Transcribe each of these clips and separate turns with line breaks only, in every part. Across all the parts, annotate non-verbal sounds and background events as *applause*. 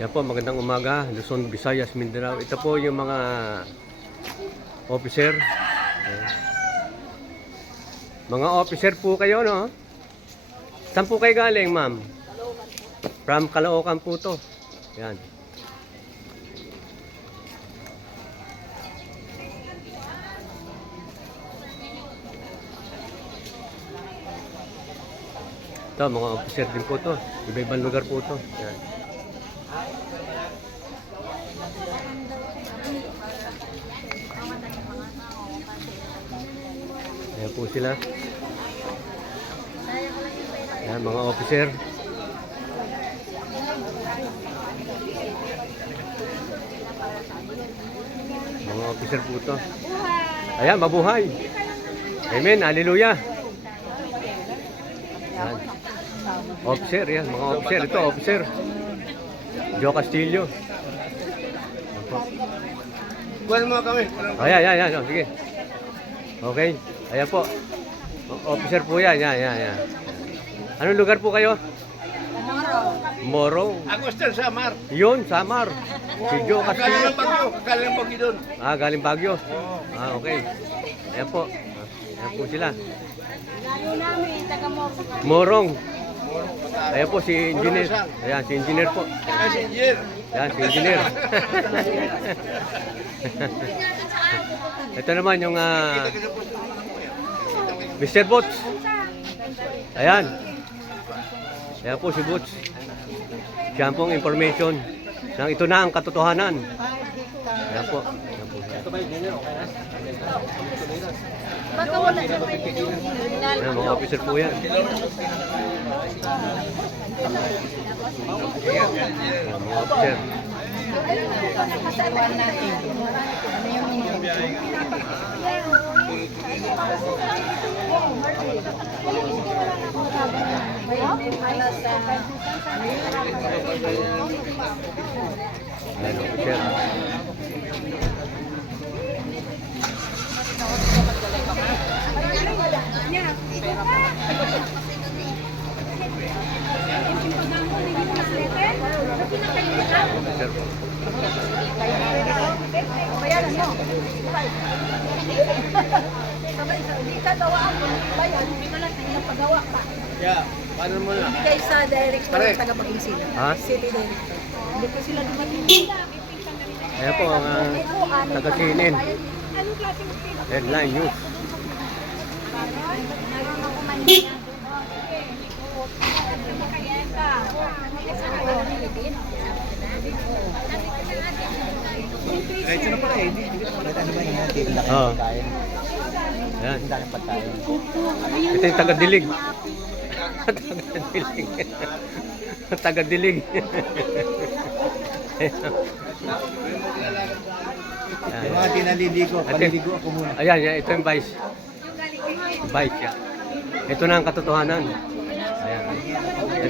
Yan po, magandang umaga, Luzon, Visayas, Mindanao. Ito po yung mga officer. Mga officer po kayo, no? Saan po kayo galing, ma'am? From Caloocan po to. Yan. Ito, mga officer din po to. Iba-ibang lugar po to. Yan. Ayan po sila. Ayan, mga officer. Mga officer po to. Ayan, mabuhay. Amen, hallelujah. Ayan. Officer, yan, mga officer. Ito, officer. Joe Castillo.
Kuhan mo kami.
Ayan, ayan, ayan. Sige. Okay. Ayan po. O- Officer po yan. Yan, yan, yan. Anong lugar po kayo? Moro.
Agustin Samar.
Yun, Samar. Si Joe
Galing
Castillo.
ng Bagyo. Galing ng Bagyo doon.
Ah, galing Baguio. Ah, okay. Ayan po. Ayan po sila. Morong. Ayan po si engineer. Ayan, si engineer po.
Messenger.
Ayan, si engineer. Ito naman yung ah, Mr. Boots. Ayan. Ayan po si Boots. Siya pong information. Nang ito na ang katotohanan. Ayan po. Ayan po.
Baka wala naman yung
Ayan, mga officer po yan. Ayan, mga officer.
Nakasalawan natin. Ano yung
Ayan, officer.
Yeah. Paano mo na?
Bigay sa director
Correct.
taga Paginsila.
Ha?
City director. Hindi pa sila dumating.
Ayan po ang uh,
klaseng
Headline news.
Kahit na pala eh. Hindi hindi ka pala ano ba yung natin?
Oo. Ayan. Ito yung taga-dilig. *laughs* taga-dilig. *laughs* taga-dilig.
Yung mga tinaliligo. Paliligo ako muna.
Ayan, yan, ito yung vice. Vice yan. Ito na ang katotohanan. Ayan.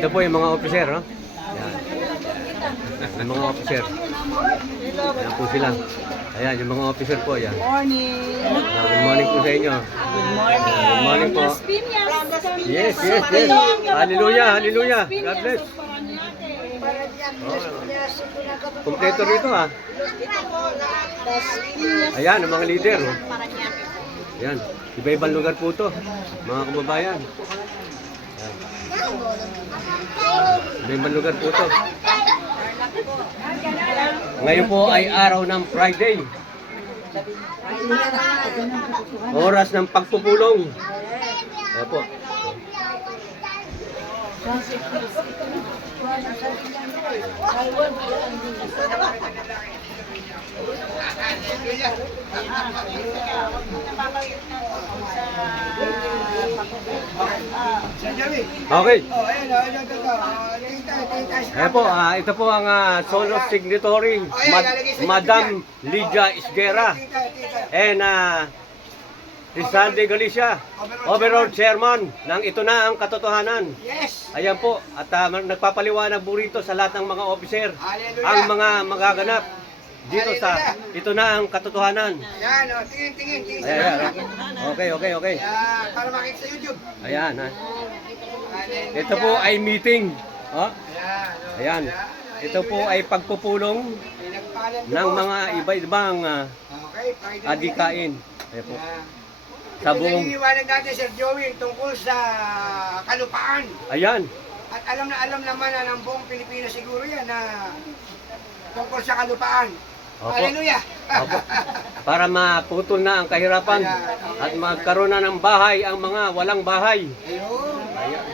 Ito po yung mga officer, no? Ayan. Yung mga officer. Ayan po sila. Ayan, yung mga officer po, yan.
Morning.
Good morning po sa inyo. Good morning. good morning po. Yes, yes, yes. Hallelujah, hallelujah. God bless. Oh. Kompleto rito ah. Ayan, ang mga leader. oh. Ayan, iba-ibang lugar po to, mga kababayan. Ayan. Iba-ibang lugar po to. Ngayon po ay araw ng Friday. Oras ng pagpupulong. Ayan po. Okay.
Oh, Tingta.
Ayan po, ah, ito po ang ah, solo signatory, Mad- Madam Lydia Isguera. And uh, Rizalde Galicia, overall chairman ng Ito Na Ang Katotohanan.
Yes.
Ayan po, at ah, nagpapaliwanag po rito sa lahat ng mga officer ang mga magaganap dito sa Ito Na Ang Katotohanan.
Yan. Oh. Tingin, tingin. Tingin.
Ayan, ayan. Okay, okay, okay.
Yan. Para makita sa YouTube.
Ayan, ha. Ito po ay meeting. Oh,
oh.
Ayan.
Yan.
Ito po ay pagpupulong ng mga iba-ibang ah,
Okay, pakita
adikain. Ayan po. Sa
Ito
buong,
naniniwanag natin, Sir Joey, tungkol sa kalupaan.
ayan,
At alam na alam naman na ng buong Pilipinas siguro yan na tungkol sa kalupaan.
Opo.
Hallelujah!
Opo. *laughs* Para maputol na ang kahirapan at magkaroon na ng bahay ang mga walang bahay.
Ayun!
Ayan.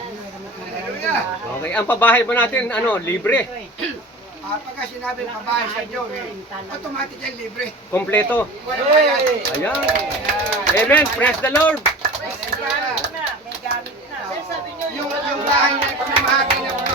Hallelujah!
Okay, ang pabahay po natin, ano, libre.
Ah, pagka sinabi ng kabahay sa Joey, automatic yan libre.
Kompleto.
Wala bayad.
Ayan. Amen. Praise the Lord.
Yung, yung bahay na ipamamahagi ng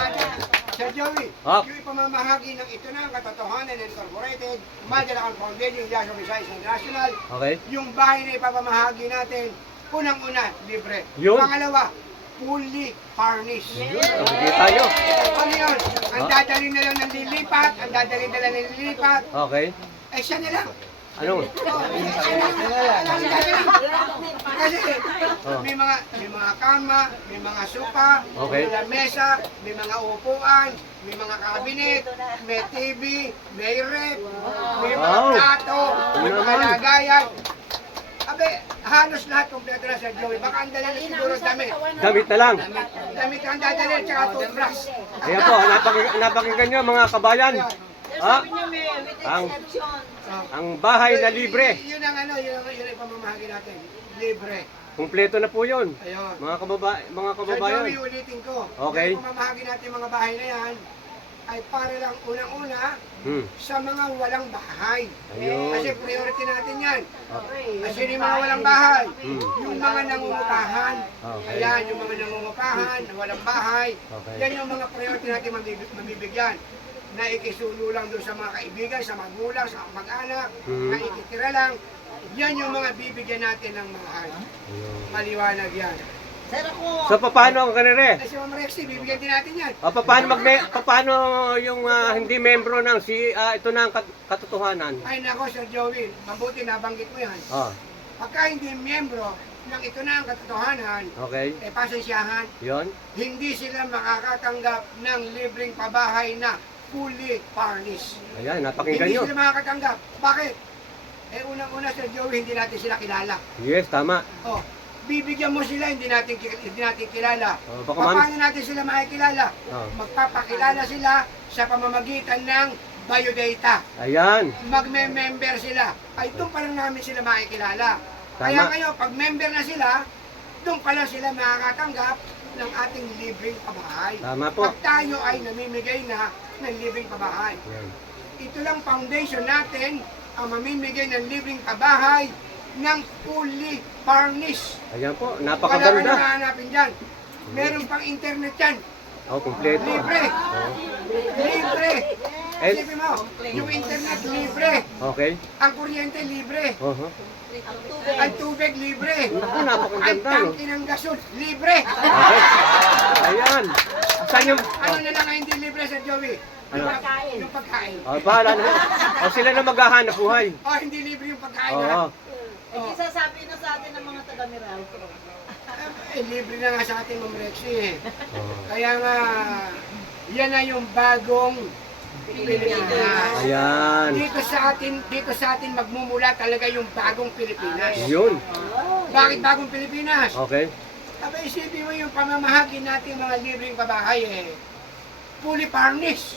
Sir Joey,
Ah.
yung ipamamahagi ng ito na ang katotohanan Incorporated, Madalacan Foundation, Joshua Visayas International,
Okay.
yung bahay na ipapamahagi natin, unang-una, libre.
Yun.
Pangalawa, fully furnished.
Hindi tayo.
Ano yun? Ang
Ah.
dadalhin na lang ng lilipat, ang dadalhin na lang ng lilipat,
Okay.
eh siya na lang.
Ano?
Kasi may mga may mga kama, may mga sopa,
Okay.
may mga mesa, may mga upuan, may mga cabinet, may TV, may rep, may mga
Wow.
plato, may
Ano
mga
naman?
lagayan. Abe, halos lahat kompleto na sa Joey. Baka ang dala na siguro damit.
Damit na lang.
Damit ang dadalhin, tsaka toothbrush.
Ayan po, napakinggan, napakinggan nyo mga kabayan. Ha? Ang, ang bahay na libre.
Yun ang ano, yun ang, yun ang pamamahagi natin. Libre.
Kumpleto na po yun.
Ayun.
Mga, kababa, mga
Sir
kababayan.
Joey, ulitin ko.
Okay.
Yung pamamahagi natin mga bahay na yan, ay para lang unang-una
Hmm.
sa mga walang bahay.
Ayun.
Kasi priority natin yan. Kasi yung mga walang bahay,
Hmm.
yung mga nangungupahan,
Okay.
ayan, yung mga nangungupahan, na walang bahay,
Okay.
yan yung mga priority natin mabibigyan na ikisulo lang doon sa mga kaibigan, sa magulang, sa mag-anak,
Hmm.
na ikitira lang, yan yung mga bibigyan natin ng mahal. Maliwanag yan.
So, paano ang kanire?
Kasi Ma'am Rexy, bibigyan din natin yan.
O, paano, magne, paano yung ah, hindi membro ng si, ah, ito na ang kat- katotohanan?
Ay nako, Sir Joey, mabuti nabanggit mo yan.
Oh,
Pagka hindi miyembro ng ito na ang katotohanan,
okay.
eh pasensyahan,
Yon.
hindi sila makakatanggap ng libreng pabahay na fully furnished.
Ayan, napakinggan
Hindi
nyo.
sila makakatanggap. Bakit? Eh unang-una Sir Joey, hindi natin sila kilala.
Yes, tama.
Oh, bibigyan mo sila, hindi natin hindi natin kilala.
Oh, baka man-
Paano natin sila makikilala?
Oh.
Magpapakilala sila sa pamamagitan ng biodata.
Ayan.
magme-member sila, ay doon pa lang namin sila makikilala.
Tama.
Kaya ngayon, pag member na sila, doon pa lang sila makakatanggap ng ating libreng pabahay.
Tama po.
Pag tayo ay namimigay na ng libreng pabahay. Ito lang foundation natin ang mamimigay ng libreng pabahay ng fully furnished.
Ayan po,
Wala ka
napakaganda.
nang hahanapin dyan. Meron pang internet dyan.
Oh, kumpleto.
Libre.
Oh.
Libre.
Eh-
Isipin mo, yung internet libre.
Okay.
Ang kuryente libre.
Oh, oh.
Ang tubig libre.
Naku,
Ang
napakaganda. No?
tangki ng gasol libre.
Okay. Ayan. Saan yung...
Ano na lang ang hindi libre sa Joey?
Ano?
Yung pagkain. Yung pagkain.
Oh, bahala na. O sila na maghahanap buhay.
Oh, hindi libre yung pagkain
Oo.
na.
Eh, isasabi na sa atin ng mga taga-Meralco.
Eh, libre na nga sa ating Ma'am Rexy eh.
Oh.
Kaya nga, yan na yung bagong Pilipinas.
Ayan.
Dito sa atin, dito sa atin magmumula talaga yung bagong Pilipinas.
Yun.
Bakit bagong Pilipinas?
Okay.
Aba, isipin mo yung pamamahagi natin mga libreng pabahay eh. Fully furnished.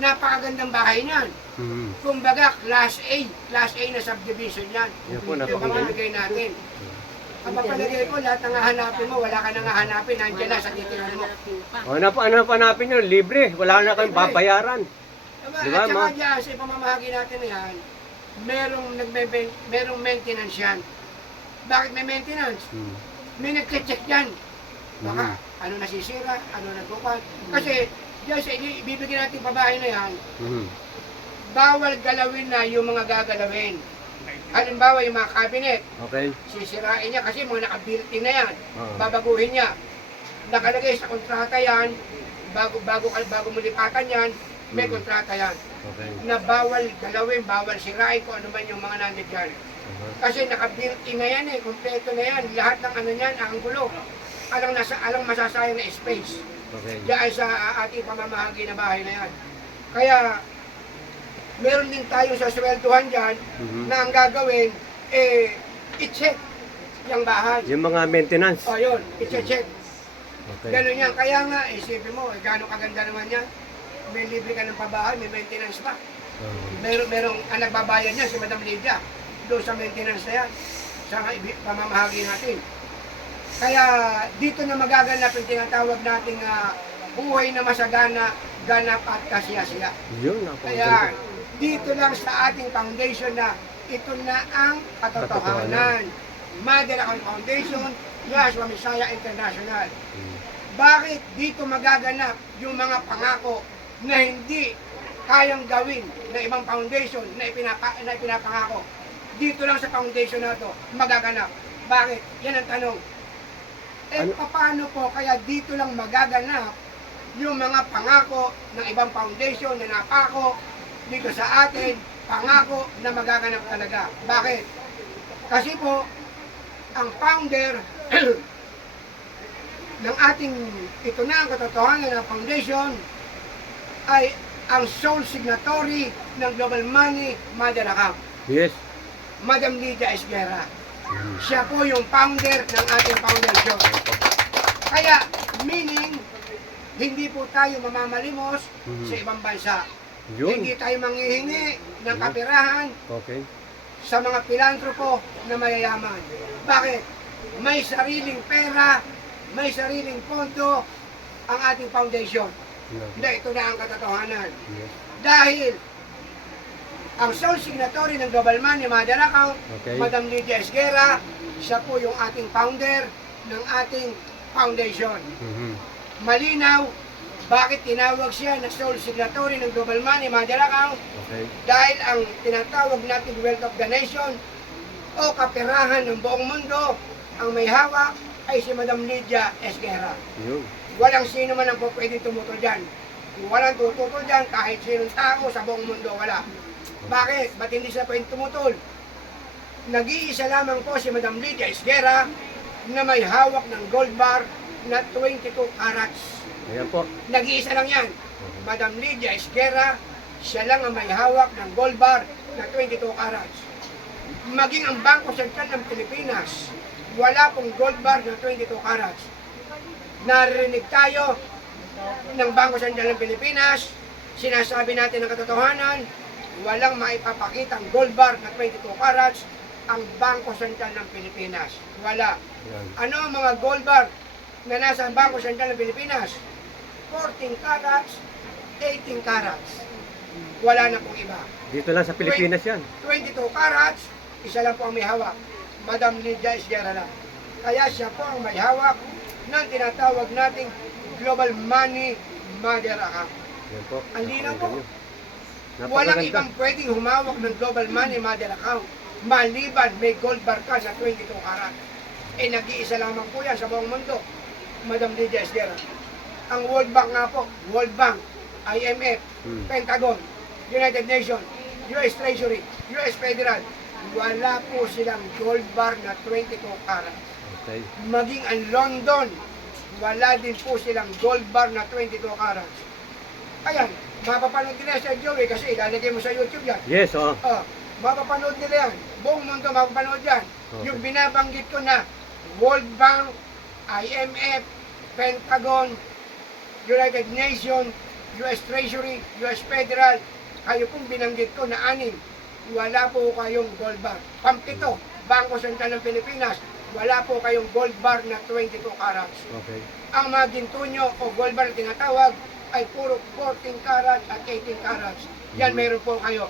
Napakagandang bahay niyan.
Hmm.
Kumbaga, Class A. Class A na subdivision yan.
Yan po,
Yung
napakaganda.
pamamahagi natin. Ang papalagay ko, lahat ng hahanapin mo, wala ka nang hahanapin, nandiyan na sa titiran mo.
O, ano pa, ano pa hanapin nyo? Libre. Wala na kayong babayaran.
Diba?
Diba,
At saka
ma?
dyan, sa pamamahagi natin na yan, merong, nagme merong maintenance yan. Bakit may maintenance?
Hmm.
May nagche-check yan. Baka
Mhm.
ano nasisira, ano nagbukas. Kasi dyan sa i- ibibigyan natin pabahay na yan,
Hmm.
bawal galawin na yung mga gagalawin. Halimbawa yung mga cabinet,
Okay.
sisirain niya kasi mga naka-built-in na yan.
Oo.
Babaguhin niya. Nakalagay sa kontrata yan, bago, bago, bago mo lipatan yan, may
Mhm.
kontrata yan.
Okay.
Na bawal galawin, bawal sirain kung ano man yung mga.
Uh-huh.
Kasi naka-built-in na yan eh, kompleto na yan. Lahat ng ano yan, ang gulo. Alang, nasa, alang masasayang na space.
Okay.
Diyan sa uh, ating pamamahagi na bahay na yan. Kaya, meron din tayo sa sweldohan dyan
Mhm.
na ang gagawin, eh, i-check yung bahay.
Yung mga maintenance.
O yun, i-check.
Okay.
Ganun yan. Kaya nga, isipin mo, eh, gaano kaganda naman yan. May libre ka ng pabahay, may maintenance pa.
Ah,
Meron, merong, ang nagbabayad niya, si Madam Lydia, doon sa maintenance na yan, sa pamamahagi natin. Kaya dito na magaganap yung tinatawag nating ah, buhay na masagana, ganap at kasiyasiya.
Yun,
Kaya dito lang sa ating foundation na ito na ang katotohanan. Mother Account Foundation, Yashua Messiah International.
Mm.
Bakit dito magaganap yung mga pangako na hindi kayang gawin ng ibang foundation na, ipinapa, na ipinapangako? Dito lang sa foundation na to magaganap. Bakit? Yan ang tanong. Eh,
Ano?
paano po kaya dito lang magaganap yung mga pangako ng ibang foundation na napako dito sa atin, pangako na magaganap talaga. Bakit? Kasi po, ang founder *clears throat* ng ating ito na ang katotohanan ng foundation ay ang sole signatory ng Global Money Mother Account,
Yes.
Madam Lydia Esguerra. Siya po yung founder ng ating foundation. Kaya, meaning, hindi po tayo mamamalimos
Mhm.
sa ibang bansa.
Yun.
Hindi tayo manghihingi ng kapirahan
Okay.
sa mga pilantropo na mayayaman. Bakit? May sariling pera, may sariling pondo ang ating foundation. Hindi, ito na ang katotohanan.
Yes.
Dahil ang sole signatory ng Global Money Mother Account,
Okay.
Madam Lydia Esguerra, siya po yung ating founder ng ating foundation.
Mhm.
Malinaw, bakit tinawag siya na sole signatory ng Global Money Mother Account?
Okay.
Dahil ang tinatawag natin Wealth of the Nation o kapirahan ng buong mundo, ang may hawak ay si Madam Lydia Esguerra.
Yun.
Walang sino man ang po pwedeng tumutol dyan. Kung walang tututol dyan, kahit sinong tao sa buong mundo, wala. Bakit? Ba't hindi sila pwedeng tumutol? Nag-iisa lamang po si Madam Lydia Esguerra na may hawak ng gold bar na 22 carats.
Ayan po.
Nag-iisa lang yan. Madam Lydia Esguerra, siya lang ang may hawak ng gold bar na 22 carats. Maging ang Bangko Sentral ng Pilipinas, wala pong gold bar na 22 carats. Narinig tayo ng Bangko Sentral ng Pilipinas, sinasabi natin ang katotohanan, walang maipapakitang gold bar na 22 carats ang Bangko Sentral ng Pilipinas. Wala. Ano ang mga gold bar na nasa Bangko Sentral ng Pilipinas? 14 carats, 18 carats. Wala na pong iba.
Dito lang sa Pilipinas yan.
22 carats, isa lang po ang may hawak. Madam Lydia Esguerra lang. Kaya siya po ang may hawak ng tinatawag nating Global Money Mother Account.
Yan po.
Ang linaw po.
Napakaganda.
Walang ibang pwedeng humawak ng Global Money Mother Account maliban may gold bar ka na 22 karat. Eh, nag-iisa lamang po yan sa buong mundo. Madam Lydia Esguerra. Ang World Bank nga po, World Bank, IMF,
Hmm.
Pentagon, United Nations, US Treasury, US Federal, wala po silang gold bar na 22 karat.
Okay.
Maging ang London, wala din po silang gold bar na 22 carats. Ayan, mapapanood nila sa Joey kasi ilalagay mo sa YouTube yan.
Yes, oh.
Oh, mapapanood nila yan. Buong mundo mapapanood yan.
Okay.
Yung binabanggit ko na World Bank, IMF, Pentagon, United Nations, US Treasury, US Federal, kayo pong binanggit ko na anim, wala po kayong gold bar. Pampito, Bangko Sentral ng Pilipinas, wala po kayong gold bar na 22 carats.
Okay.
Ang mga ginto nyo o gold bar na tinatawag ay puro 14 carats at 18 carats. Yan
Mhm.
meron po kayo.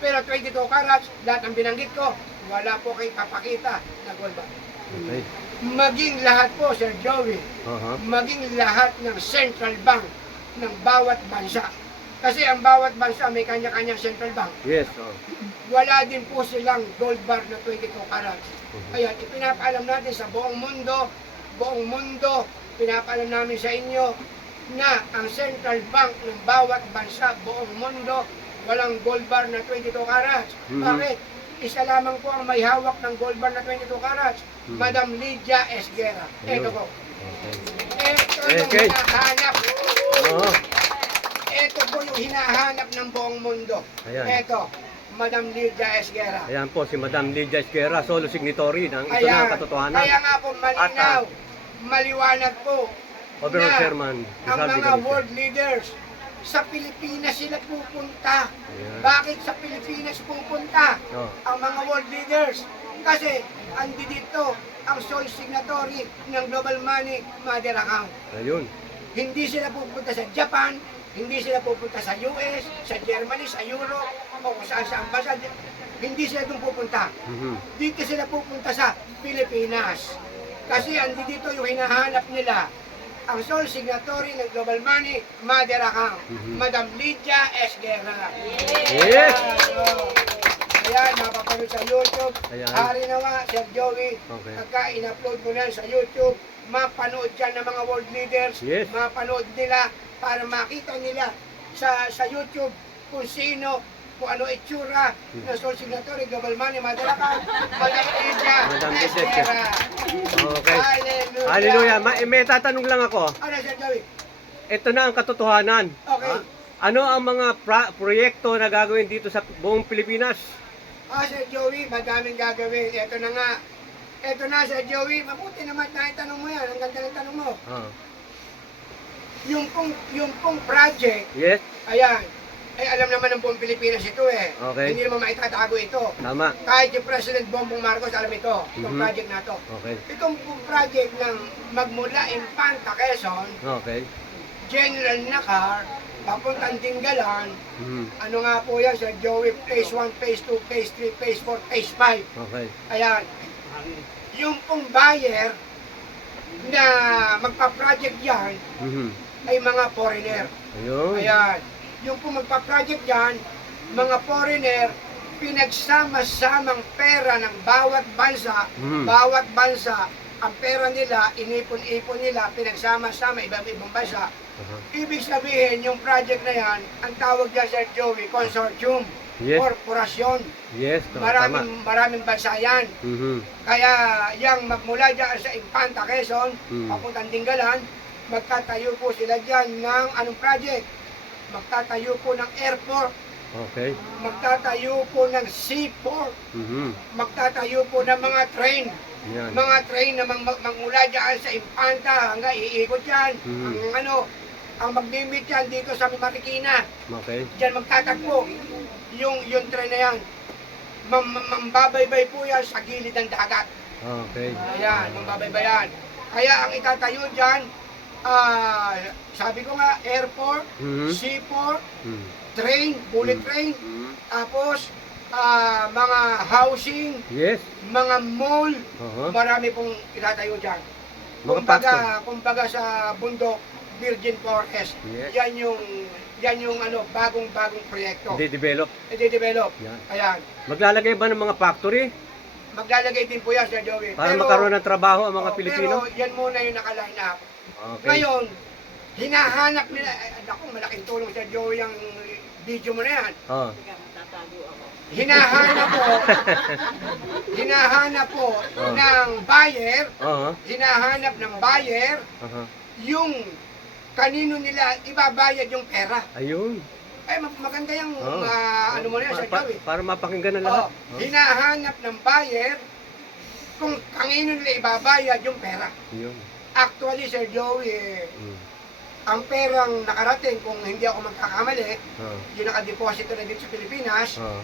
Pero 22 carats, lahat ng binanggit ko, wala po kayo papakita na gold bar.
Okay.
Maging lahat po, Sir Joey,
Aha.
maging lahat ng central bank ng bawat bansa. Kasi ang bawat bansa may kanya-kanyang central bank.
Yes, oh.
Wala din po silang gold bar na 22 carats.
Mhm.
Kaya ipinapaalam natin sa buong mundo, buong mundo, pinapaalam namin sa inyo na ang central bank ng bawat bansa, buong mundo, walang gold bar na 22 carats.
Mhm.
Bakit? Isa lamang po ang may hawak ng gold bar na 22 carats,
Mhm.
Madam Lydia Esguerra. Ito po. Ito yung
Okay.
hinahanap. Ito Ito po yung hinahanap ng buong mundo.
Ayan.
Ito, Madam Lydia Esguera.
Ayan po si Madam Lydia Esquera, solo signatory ng ito na ang katotohanan.
Kaya nga po malinaw, maliwanag po
Overall
na
Chairman,
ang mga world leaders sa Pilipinas sila pupunta.
Ayan.
Bakit sa Pilipinas pupunta
Oh.
ang mga world leaders? Kasi andi dito ang sole signatory ng Global Money Mother Account.
Ayun.
Hindi sila pupunta sa Japan, hindi sila pupunta sa US, sa Germany, sa Europe, o kung saan saan bansa. Hindi sila doon pupunta.
Mhm.
Dito sila pupunta sa Pilipinas. Kasi andi dito yung hinahanap nila ang sole signatory ng Global Money Mother Account,
Mhm.
Madam Lydia S. Guerra.
Yes!
Ayan, Ayan, mapapanood sa YouTube.
Ayan.
Hari nawa, Sir Joey.
Okay.
Pagka in-upload mo na sa YouTube, mapanood dyan ng mga world leaders.
Yes.
Mapanood nila para makita nila sa sa YouTube kung sino, kung ano itsura
Hmm.
ng Soul Signatory, Global Money, Madalakan. Lydia. Guerra.
Okay.
Hallelujah.
Hallelujah. Ma- eh, may tatanong lang ako.
Ano, Sir Joey?
Ito na ang katotohanan.
Okay.
Ah, Ano ang mga pra- proyekto na gagawin dito sa buong Pilipinas?
Ah, Sir Joey, madaming gagawin. Ito na nga. Ito na, Sir Joey. Mabuti naman na tanong mo yan. Ang ganda ng tanong mo.
Ah.
Yung pong, yung pong project,
Yes,
ayan, ay alam naman ng buong Pilipinas ito eh.
Okay.
Hindi naman maitatago ito.
tama.
Kahit yung President Bongbong Marcos, alam ito, itong
Mhm.
project na to.
Okay.
Itong pong project ng magmula Infanta, Quezon,
Okay.
General Nakar, papuntang Tinggalan,
Mhm.
ano nga po yan, Sir Joey, Phase 1, Phase 2, Phase 3, Phase 4, Phase 5.
Okay.
Ayan. Yung pong buyer na magpa-project yan
Mhm.
ay mga foreigner.
Ayun.
Ayan. Yung pong magpa-project yan, mga foreigner, pinagsama-samang pera ng bawat bansa,
Mhm.
bawat bansa, ang pera nila, inipon-ipon nila, pinagsama-sama, ibang-ibang bansa.
Aha.
Ibig sabihin, yung project na yan, ang tawag dyan, Sir Joey, consortium,
Yes.
korporasyon.
Yes, tama.
Maraming, maraming bansa yan.
Mhm.
Kaya yung magmula dyan sa Infanta, Quezon,
Mm.
papuntang Dinggalan, magtatayo po sila dyan ng anong project? Magtatayo po ng airport,
Okay.
magtatayo po ng seaport,
Mhm.
magtatayo po ng mga train.
Yan.
Mga train na mang, mang- magmula dyan sa Infanta hanggang iikot yan.
Mm.
Ang ano, ang magmimit yan dito sa Marikina.
Okay.
Diyan magtatagpo yung, yung train na yan. Mam, mam, mambabaybay po yan sa gilid ng dagat.
Okay.
Ayan, mambabaybayan. Kaya ang itatayo dyan, ah, sabi ko nga, airport,
Mhm.
seaport,
Mhm.
train, bullet
Mm.
train, tapos ah, mga housing,
Yes.
mga mall,
Aha.
marami pong itatayo dyan.
Mga
Kumbaga, kumbaga sa bundok, Virgin Forest,
Yes.
yan yung yan yung ano bagong-bagong proyekto.
Hindi develop.
I-develop.
Yan.
Ayan.
Maglalagay ba ng mga factory
Maglalagay din po yan, Sir Joey.
para magkaroon ng trabaho ang mga
oh,
Pilipino?
Pero yan muna yung nakaline up.
Okay.
Ngayon, hinahanap nila, ay, naku, malaking tulong sa Joey yung video mo na yan.
Oh.
Hinahanap po, *laughs* hinahanap po
Oh.
ng buyer,
Oo.
hinahanap ng buyer
Aha.
yung kanino nila ibabayad yung pera.
Ayun.
Ay, mag- maganda yung
Oh.
ah, ano mo na yan, Sir
pa-
Joey.
para mapakinggan ng
Oh,
lahat. Oh.
hinahanap ng buyer kung kanino nila ibabayad yung pera.
Ayun.
Actually, Sir Joey, eh,
Mm.
ang perang nakarating, kung hindi ako magkakamali,
Oh.
yung nakadeposito na dito sa Pilipinas,
Oh.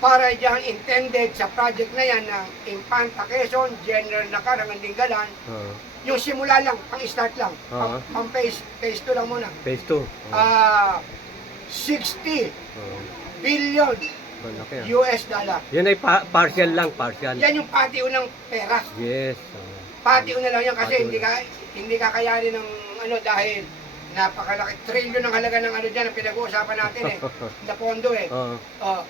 para dyan intended sa project na yan ng Infanta Quezon, General Nacar, ng Dinggalan,
Oh.
Yung simula lang, pang start lang, pang,
Oo.
pang phase, phase 2 lang muna.
Phase 2. Oh.
Ah, 60
oh.
billion
Malaki ah.
US dollar.
Yan ay pa- partial lang, partial.
Yan yung patio ng pera.
Yes. Oh.
Patio na lang yan kasi hindi ka hindi kakayanin ng ano dahil napakalaki trillion ang halaga ng ano diyan ang pinag-uusapan natin eh. *laughs* Na pondo eh.
Oh.
Oh,